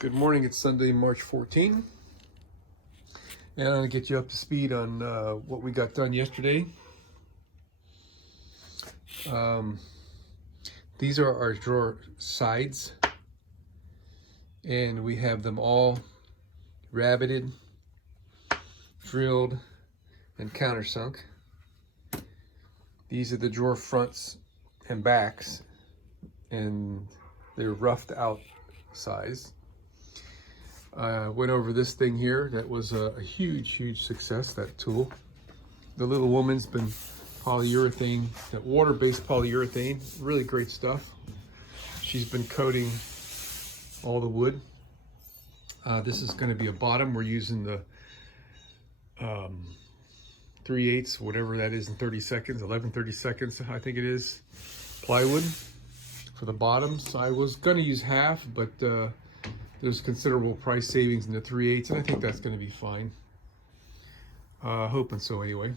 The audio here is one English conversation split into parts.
Good morning, it's Sunday, March 14, and I'm going to get you up to speed on what we got done yesterday. These are our drawer sides, and we have them all rabbited, drilled, and countersunk. These are the drawer fronts and backs, and they're roughed out size. Went over this thing here. That was a huge success, that tool. The little woman's been polyurethane, that water-based polyurethane, really great stuff. She's been coating all the wood. This is going to be a bottom. We're using the 3/8, whatever that is in 30 seconds, 11/30 seconds, I think it is, plywood for the bottoms. I was going to use half, but there's considerable price savings in the 3/8, and I think that's going to be fine. Hoping so anyway.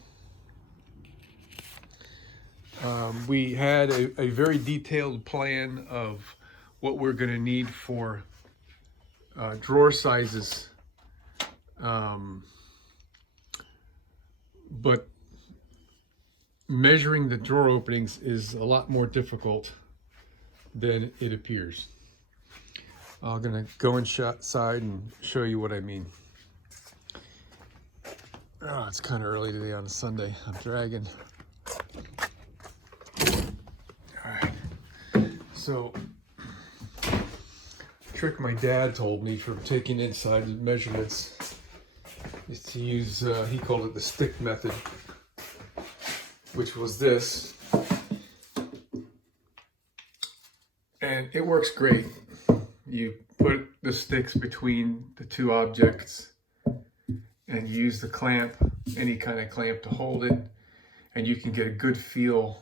We had a very detailed plan of what we're going to need for drawer sizes, but measuring the drawer openings is a lot more difficult than it appears. I'm gonna go inside and show you what I mean. Oh, it's kind of early today on a Sunday. I'm dragging. All right. So, the trick my dad told me for taking inside measurements is to use, he called it the stick method, which was this. And it works great. You put the sticks between the two objects and use the clamp, any kind of clamp, to hold it, and you can get a good feel,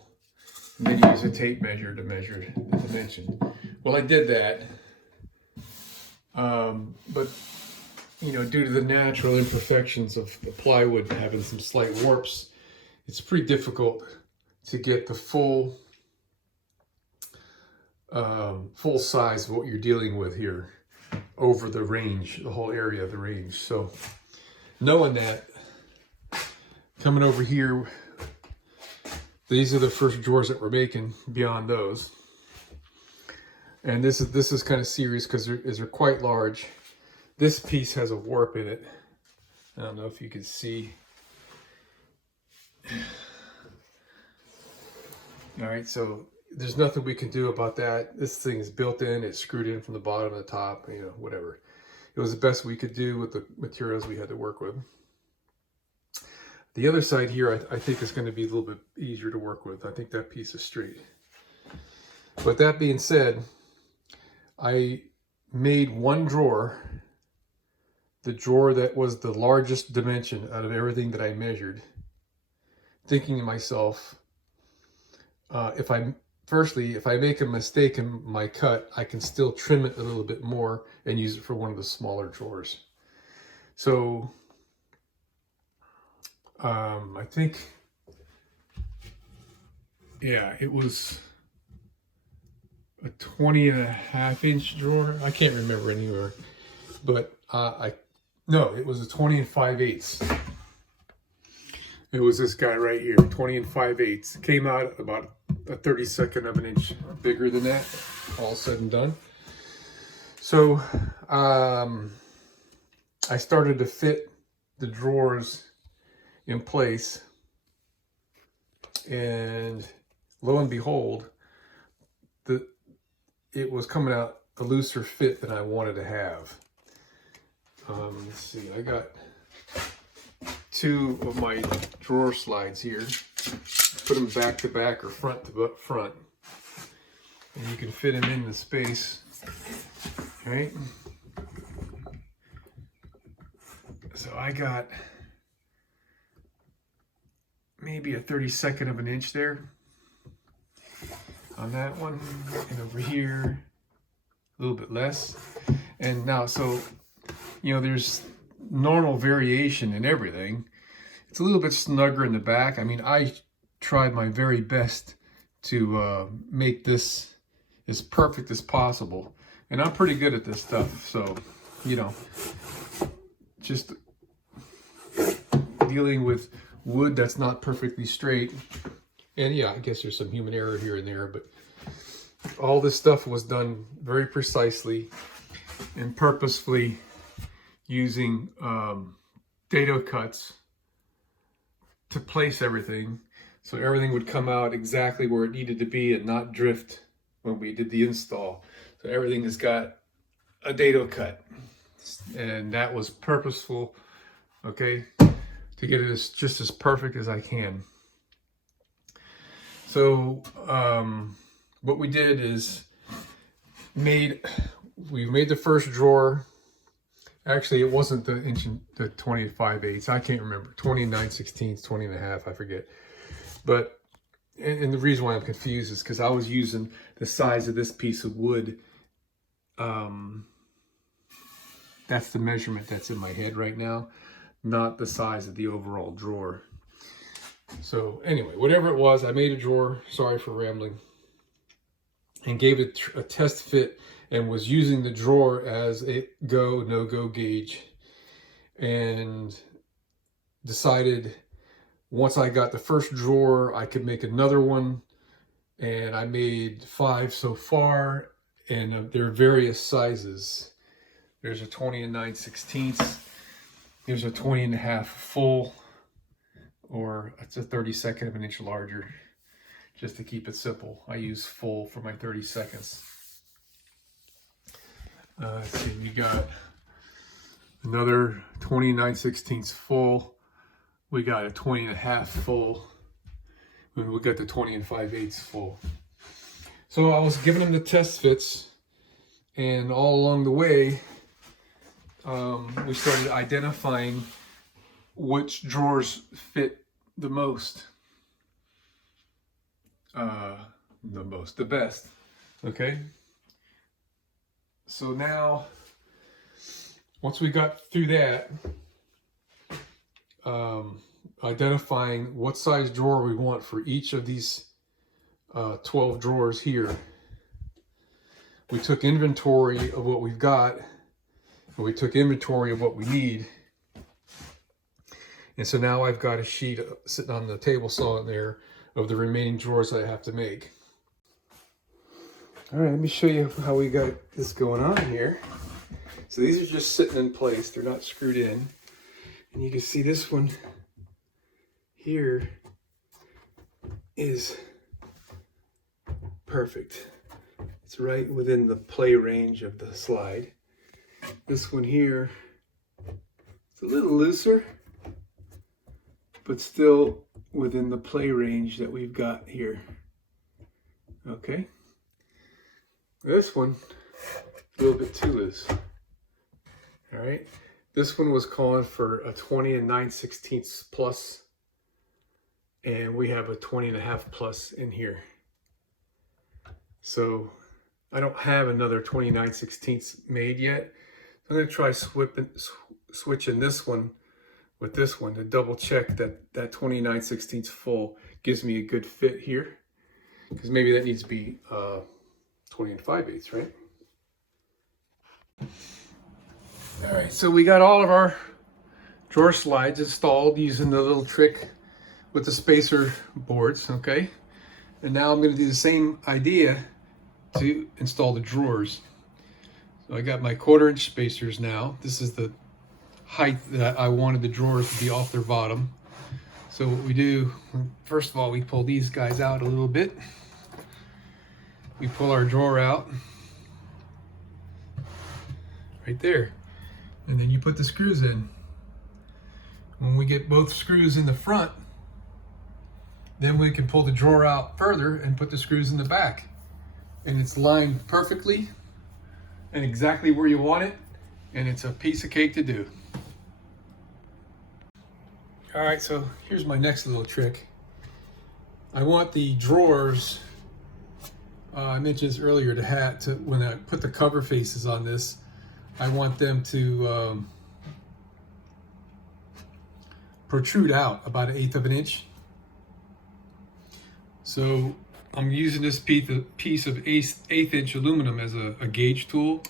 and then use a tape measure to measure the dimension. Well, I did that, but you know, due to the natural imperfections of the plywood having some slight warps, it's pretty difficult to get the full size of what you're dealing with here over the range, the whole area of the range. So knowing that, coming over here, these are the first drawers that we're making beyond those. And this is kind of serious because they're quite large. This piece has a warp in it. I don't know if you can see. All right, so there's nothing we can do about that. This thing is built in, it's screwed in from the bottom to the top, you know, whatever. It was the best we could do with the materials we had to work with. The other side here, I think is going to be a little bit easier to work with. I think that piece is straight. But that being said, I made one drawer, the drawer that was the largest dimension out of everything that I measured, thinking to myself, if I make a mistake in my cut, I can still trim it a little bit more and use it for one of the smaller drawers. So I think, yeah, it was a 20.5-inch drawer. I can't remember anywhere, but no, it was a 20 5/8. It was this guy right here, 20 5/8. Came out about a 32nd of an inch bigger than that, all said and done. So I started to fit the drawers in place, and lo and behold, it was coming out a looser fit than I wanted to have. Let's see, I got two of my drawer slides here. Put them back to back or front to front, and you can fit them in the space, right? So I got maybe a 32nd of an inch there on that one, and over here a little bit less. And now, so you know, there's normal variation in everything. It's a little bit snugger in the back. I mean, I tried my very best to make this as perfect as possible. And I'm pretty good at this stuff, so, you know, just dealing with wood that's not perfectly straight. And yeah, I guess there's some human error here and there, but all this stuff was done very precisely and purposefully using dado cuts to place everything, so everything would come out exactly where it needed to be and not drift when we did the install. So everything has got a dado cut, and that was purposeful, okay, to get it just as perfect as I can. So what we did is we made the first drawer. Actually, it wasn't the 25/8. I can't remember. 29/16, 20 and a half, I forget. But, and the reason why I'm confused is because I was using the size of this piece of wood. That's the measurement that's in my head right now, not the size of the overall drawer. So anyway, whatever it was, I made a drawer. Sorry for rambling. And gave it a test fit, and was using the drawer as a go, no-go gauge, and decided once I got the first drawer, I could make another one, and I made 5 so far, and they're various sizes. There's a 20 9/16, there's a 20 and a half full, or it's a 32nd of an inch larger. Just to keep it simple, I use full for my 32nds. Let's see, we got another 20 9/16 full. We got a 20 and a half full. And we got the 20 5/8 full. So I was giving them the test fits, and all along the way, we started identifying which drawers fit the most. The best, okay? So now, once we got through that, identifying what size drawer we want for each of these 12 drawers here, we took inventory of what we've got, and we took inventory of what we need. And so now I've got a sheet sitting on the table saw in there of the remaining drawers I have to make. All right, let me show you how we got this going on here. So these are just sitting in place. They're not screwed in. And you can see this one here is perfect. It's right within the play range of the slide. This one here, it's a little looser, but still within the play range that we've got here. Okay. This one, a little bit too loose. All right. This one was calling for a 20 9/16 plus, and we have a 20 and a half plus in here. So I don't have another 20 9/16 made yet. I'm going to try switching this one with this one to double check that 20 9/16 full gives me a good fit here, because maybe that needs to be 20 5/8, right? All right, so we got all of our drawer slides installed using the little trick with the spacer boards, okay? And now I'm going to do the same idea to install the drawers. So I got my 1/4 inch spacers now. This is the height that I wanted the drawers to be off their bottom. So what we do, first of all, we pull these guys out a little bit. We pull our drawer out right there, and then you put the screws in. When we get both screws in the front, then we can pull the drawer out further and put the screws in the back, and it's lined perfectly and exactly where you want it, and it's a piece of cake to do. All right, so here's my next little trick. I want the drawers, I mentioned this earlier, when I put the cover faces on this, I want them to protrude out about 1/8 of an inch. So I'm using this piece of eighth inch aluminum as a gauge tool,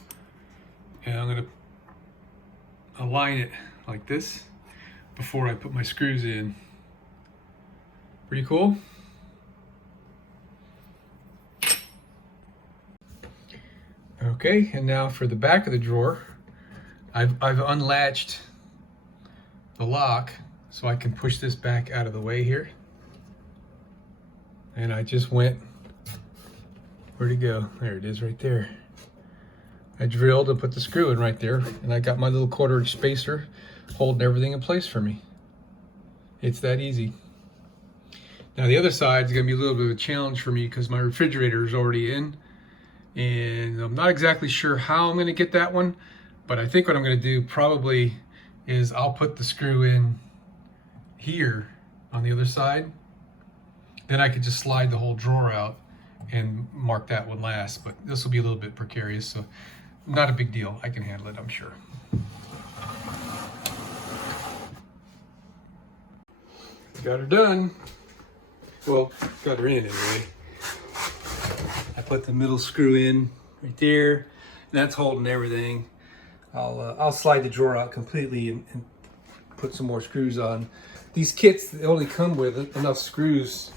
and I'm going to align it like this before I put my screws in. Pretty cool. Okay, and now for the back of the drawer, I've unlatched the lock so I can push this back out of the way here. And I just went, where'd it go? There it is right there. I drilled and put the screw in right there, and I got my little 1/4 inch spacer holding everything in place for me. It's that easy. Now the other side is gonna be a little bit of a challenge for me because my refrigerator is already in, and I'm not exactly sure how I'm gonna get that one, but I think what I'm gonna do probably is I'll put the screw in here on the other side. Then I could just slide the whole drawer out and mark that one last, but this will be a little bit precarious, so not a big deal. I can handle it, I'm sure. Got her done. Well, got her in anyway. I put the middle screw in right there, and that's holding everything. I'll slide the drawer out completely and put some more screws on. These kits, they only come with enough screws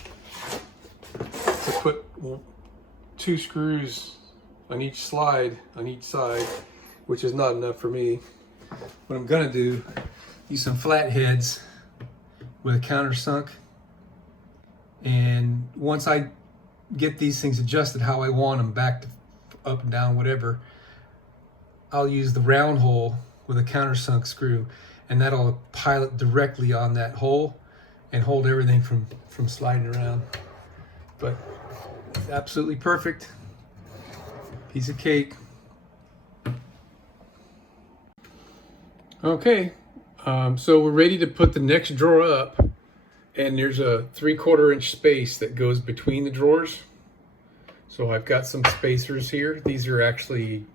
to put 2 screws on each slide on each side, which is not enough for me. What I'm gonna do, use some flatheads with a countersunk, and once I get these things adjusted how I want them, back to up and down, whatever, I'll use the round hole with a countersunk screw, and that'll pilot directly on that hole and hold everything from sliding around. But it's absolutely perfect. Piece of cake. Okay, so we're ready to put the next drawer up, and there's a 3/4 inch space that goes between the drawers. So I've got some spacers here. These are actually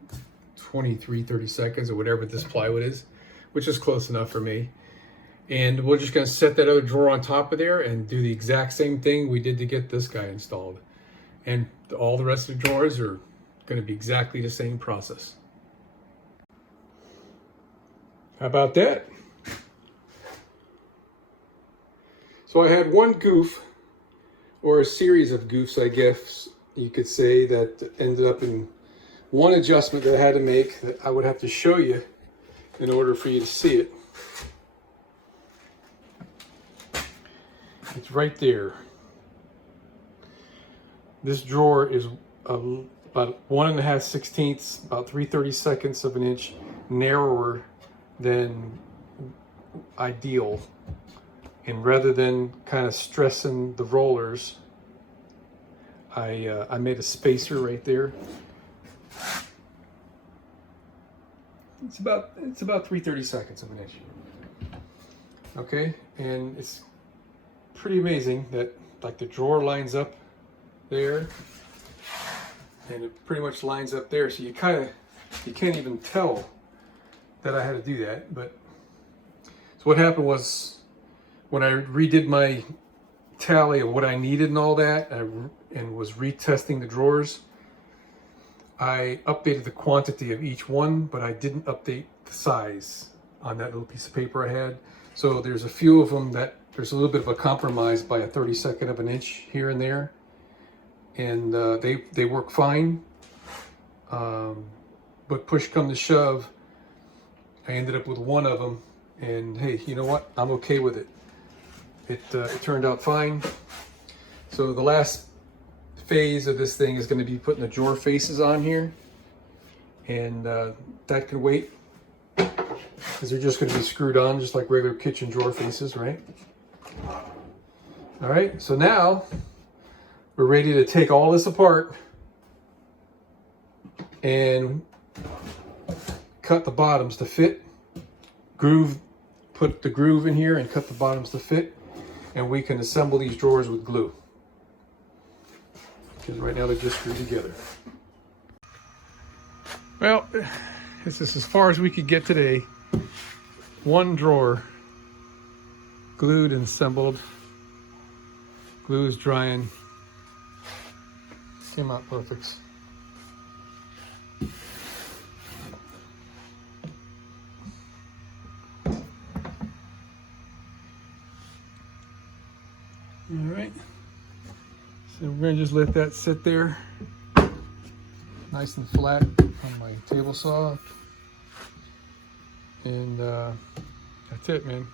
23-30 seconds or whatever this plywood is, which is close enough for me. And we're just gonna set that other drawer on top of there and do the exact same thing we did to get this guy installed. And all the rest of the drawers are gonna be exactly the same process. How about that? So I had one goof, or a series of goofs, I guess you could say, that ended up in one adjustment that I had to make that I would have to show you in order for you to see it. It's right there. This drawer is about 1.5/16, about 3/32 of an inch narrower than ideal. And rather than kind of stressing the rollers, I made a spacer right there. It's about 3/32 of an inch. Okay, and it's pretty amazing that like the drawer lines up there, and it pretty much lines up there. So you can't even tell that I had to do that. But so what happened was, when I redid my tally of what I needed and all that, and was retesting the drawers, I updated the quantity of each one, but I didn't update the size on that little piece of paper I had. So there's a few of them that there's a little bit of a compromise by a 32nd of an inch here and there, and they work fine. But push come to shove, I ended up with one of them, and hey, you know what? I'm okay with it. It turned out fine. So the last phase of this thing is going to be putting the drawer faces on here, and that could wait, because they're just going to be screwed on just like regular kitchen drawer faces, right? All right, so now we're ready to take all this apart and cut the bottoms to fit, put the groove in here and cut the bottoms to fit, and we can assemble these drawers with glue, because right now they're just screwed together. Well, this is as far as we could get today. One drawer glued and assembled. Glue is drying. came out perfect. All right, so we're gonna just let that sit there nice and flat on my table saw. And that's it, man.